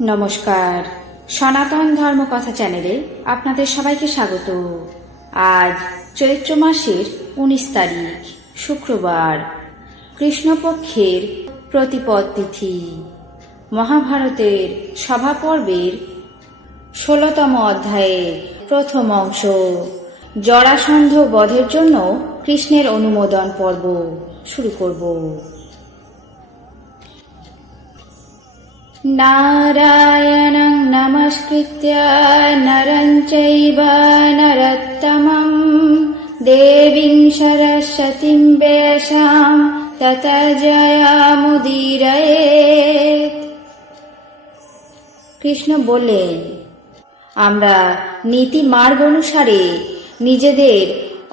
নমস্কার, সনাতন ধর্মকথা চ্যানেলে আপনাদের সবাইকে স্বাগত। আজ চৈত্র মাসের 19 তারিখ শুক্রবার, কৃষ্ণপক্ষের প্রতিপদ তিথি। মহাভারতের সভা পর্বের 16তম অধ্যায়ের প্রথম অংশ, জরাসন্ধ বধের জন্য কৃষ্ণের অনুমোদন পর্ব শুরু করব। নারায়ণং নমস্কৃত্য নরং চৈব নরোত্তমং দেবীং সরস্বতীং ব্যাসাং ততো জয়মুদীরয়েৎ। কৃষ্ণ বললেন, আমরা নীতি মার্গ অনুসারে নিজেদের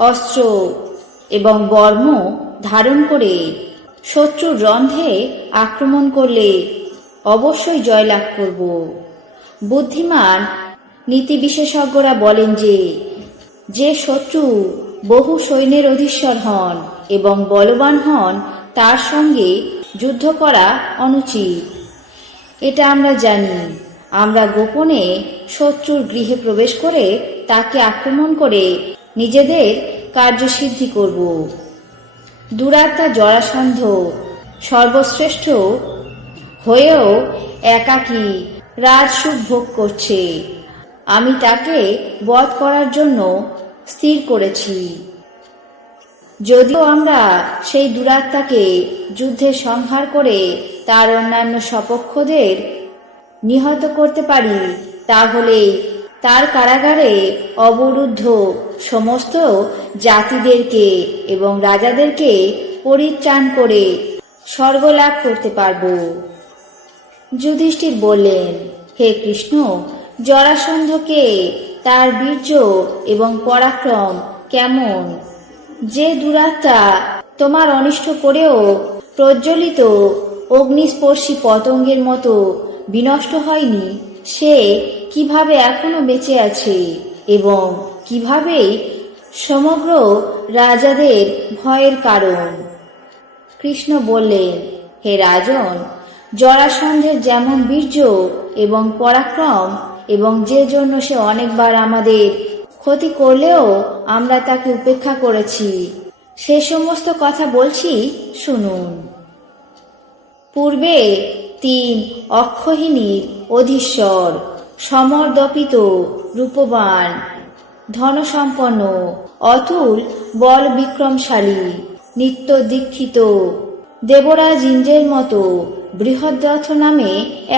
অস্ত্র এবং বর্ম ধারণ করে শত্রুর রন্ধে আক্রমণ করলে অবশ্যই জয়লাভ করব। বুদ্ধিমান নীতি বিশেষজ্ঞরা বলেন যে শত্রু বহু সৈন্যের অধীশ্বর হন এবং বলবান হন, তার সঙ্গে যুদ্ধ করা অনুচিত। এটা আমরা জানি। আমরা গোপনে শত্রুর গৃহে প্রবেশ করে তাকে আক্রমণ করে নিজেদের কার্যসিদ্ধি করব। দুরাত্মা জরাসন্ধ সর্বশ্রেষ্ঠ হয়েও একাকী রাজসুখ ভোগ করছে। আমি তাকে বধ করার জন্য স্থির করেছি। যদিও আমরা সেই দুরাত্মাকে যুদ্ধে সংহার করে তার অন্যান্য সপক্ষদের নিহত করতে পারি, তাহলে তার কারাগারে অবরুদ্ধ সমস্ত জাতিদেরকে এবং রাজাদেরকে পরিত্রাণ করে স্বর্গলাভ করতে পারব। যুধিষ্ঠির বললেন, হে কৃষ্ণ, জরাসন্ধকে তার বীর্য এবং পরাক্রম কেমন? যে দুরাত্মা তোমার অনিষ্ট করেও প্রজ্বলিত অগ্নিস্পর্শী পতঙ্গের মতো বিনষ্ট হয়নি, সে কিভাবে এখনো বেঁচে আছে এবং কিভাবে সমগ্র রাজাদের ভয়ের কারণ? কৃষ্ণ বললেন, হে রাজন, জরাসন্ধের যেমন বীর্য এবং পরাক্রম এবং যে জন্য সে অনেকবার আমাদের ক্ষতি করলেও আমরা তাকে উপেক্ষা করেছি, সে সমস্ত কথা বলছি, শুনুন। পূর্বে 3 অক্ষহিনীর অধীশ্বর, সমর্দপিত, রূপবান, ধনসম্পন্ন, অতুল বল বিক্রমশালী, নিত্য দীক্ষিত দেবরাজ ইন্দ্রের মতো বৃহদ্রথ নামে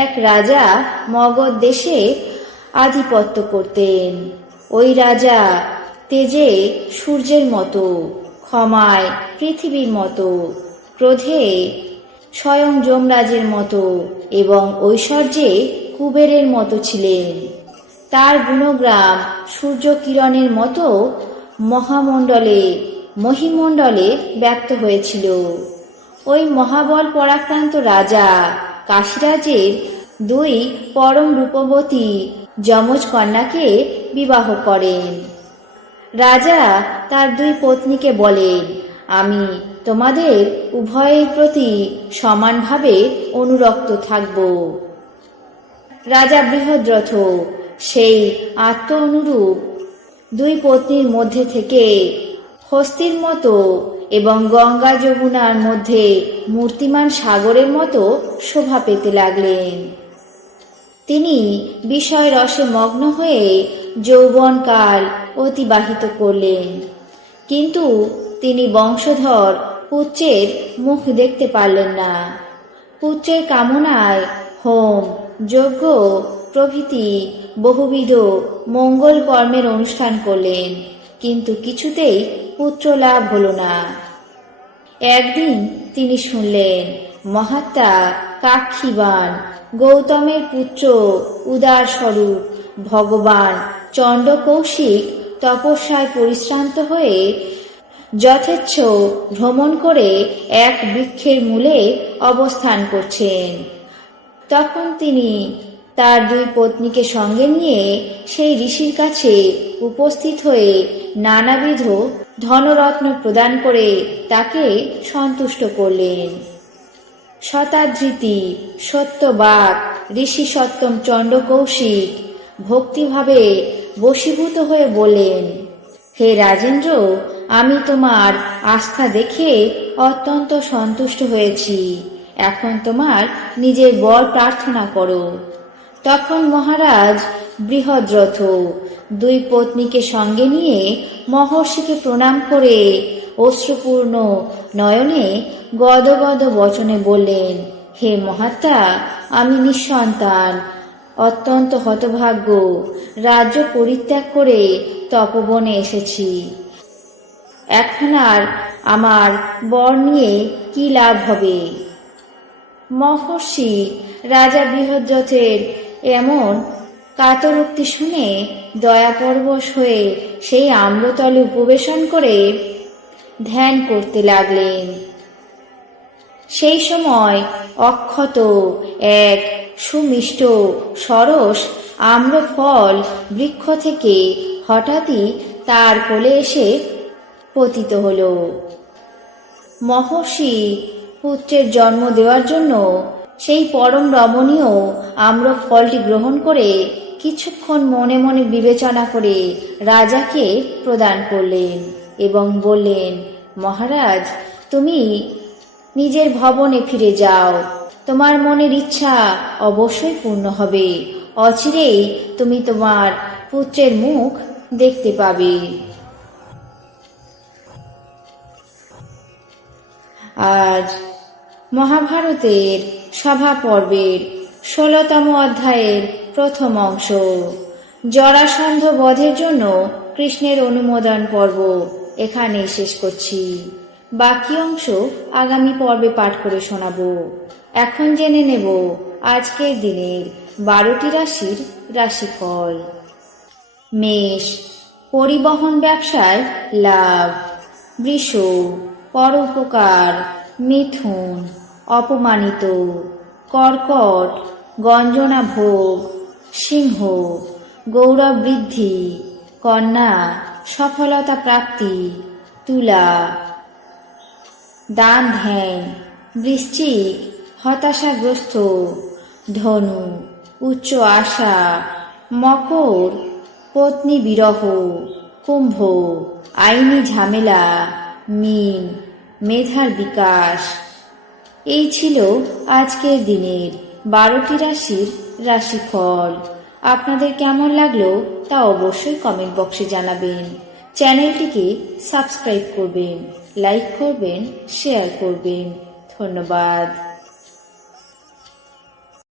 এক রাজা মগধ দেশে আধিপত্য করতেন। ওই রাজা তেজে সূর্যের মতো, ক্ষমায় পৃথিবীর মতো, ক্রোধে স্বয়ং যমরাজের মতো এবং ঐশ্বর্যে কুবেরের মতো ছিলেন। তার গুণগ্রাম সূর্য কিরণের মতো মহিমণ্ডলে ব্যক্ত হয়েছিল। ওই মহাবল পরাক্রান্ত রাজা কাশীরাজের 2 পরম রূপবতী যমজ কন্যাকে বিবাহ করেন। রাজা তার 2 পত্নীকে বলেন, আমি তোমাদের উভয়ের প্রতি সমানভাবে অনুরক্ত থাকব। রাজা বৃহদ্রথ সেই আত্ম অনুরূপ 2 পত্নীর মধ্যে থেকে হস্তির মতো এবং গঙ্গা যমুনার মধ্যে মূর্তিমান সাগরের মতো শোভা পেতে লাগলেন। তিনি বিষয় রসে মগ্ন হয়ে যৌবনকাল অতিবাহিত করলেন, কিন্তু তিনি বংশধর পুত্রের মুখ দেখতে পারলেন না। পুত্রের কামনায় হোম, যজ্ঞ প্রভৃতি বহুবিধ মঙ্গল কর্মের অনুষ্ঠান করলেন, কিন্তু কিছুতেই পুত্র লাভ হল না। একদিন তিনি শুনলেন, মহাত্মা কাক্ষীবান গৌতমের পুত্র উদার স্বরূপ ভগবান চণ্ড কৌশিক তপস্যায় পরিশ্রান্ত হয়ে যথেচ্ছ ভ্রমণ করে এক বৃক্ষের মূলে অবস্থান করছেন। তখন তিনি তার 2 পত্নীকে সঙ্গে নিয়ে সেই ঋষির কাছে উপস্থিত হয়ে নানাবিধ ধনরত্ন প্রদান করে তাকে সন্তুষ্ট করলেন। শতাধৃতি, সত্যবাক, ঋষি সত্যম চণ্ড কৌশিক ভক্তিভাবে বশীভূত হয়ে বললেন, হে রাজেন্দ্র, আমি তোমার আস্থা দেখে অত্যন্ত সন্তুষ্ট হয়েছি। এখন তোমার নিজের বর প্রার্থনা করো। তখন মহারাজ বৃহদ্রথ দুই পত্নীকে সঙ্গে নিয়ে মহর্ষিকে প্রণাম করে অশ্রুপূর্ণ নয়নে গদগদ বচনে বললেন, হে মহাত্মা, আমি নিঃসন্তান, অত্যন্ত হতভাগ্য। রাজ্য পরিত্যাগ করে তপবনে এসেছি। এখন আর আমার বর নিয়ে কি লাভ হবে? মহর্ষি রাজা বৃহদ্রথের এমন কাতরোক্তি শুনে দয়াপরবশ হয়ে সেই আম্রতলে উপবেশন করে ধ্যান করতে লাগলেন। সেই সময় অক্ষত এক সুমিষ্ট সরস আম্রফল বৃক্ষ থেকে হঠাৎই তার কোলে এসে পতিত হল। মহর্ষি পুত্রের জন্ম দেওয়ার জন্য সেই পরম রমণীয় আম্রফলটি গ্রহণ করে কিছুক্ষণ মনে মনে বিবেচনা করে রাজাকে প্রদান করলেন এবং বললেন, মহারাজ, তুমি নিজের ভবনে ফিরে যাও। তোমার মনের ইচ্ছা অবশ্যই পূর্ণ হবে। অচিরেই তুমি তোমার পুত্রের মুখ দেখতে পাবে। আজ মহাভারতের সভা পর্বের 16তম অধ্যায়ের প্রথম অংশ, জরাসন্ধ বধের জন্য কৃষ্ণের অনুমোদন পর্ব এখানেই শেষ করছি। বাকি অংশ আগামী পর্বে পাঠ করে শোনাবো। এখন জেনে নেব আজকের দিনের 12টি রাশির রাশিফল। মেষ, পরিবহন ব্যবসায় লাভ। বৃষ, পরোপকার। মিথুন, অপমানিত। কর্কট, গঞ্জনা ভোগ। সিংহ, গৌরব বৃদ্ধি। কন্যা, সফলতা প্রাপ্তি। তুলা, দান ধ্যান। বৃশ্চিক, হতাশাগ্রস্ত। ধনু, উচ্চ আশা। মকর, পত্নী বিরহ। কুম্ভ, আইনি ঝামেলা। মীন, মেধার বিকাশ। এই ছিল আজকের দিনের 12টি রাশির রাশিফল। আপনাদের কেমন লাগলো তা অবশ্যই কমেন্ট বক্সে জানাবেন। চ্যানেলটিকে সাবস্ক্রাইব করবেন, লাইক করবেন, শেয়ার করবেন। ধন্যবাদ।